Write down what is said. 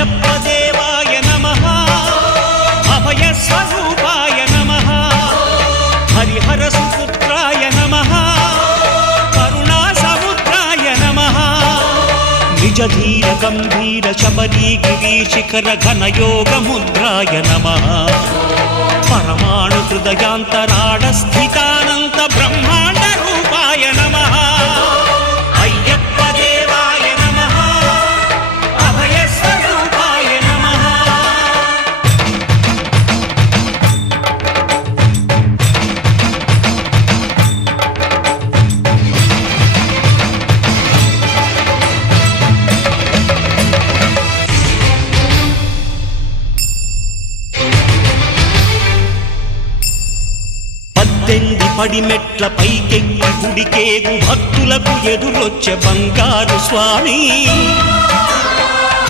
అయ్యప్ప దేవాయ నమః అభయ స్వరూపాయ నమః హరిహర సుపుత్రాయ నమః కరుణా సముద్రాయ నమః నిజ ధీర గంభీర శబరీ గిరి శిఖర ఘన యోగ ముద్రాయ నమః పరమాణు హృదయాంతరాళ స్థితానంత బ్రహ్మాండ రూపాయ నమః అయ్యప్ప దేవాయ నమః అభయ స్వరూపాయ నమః పద్దెంది పడిమెట్ల పైకెక్కి గుడికేగు భక్తులకు ఎదురొచ్చే బంగారు స్వామి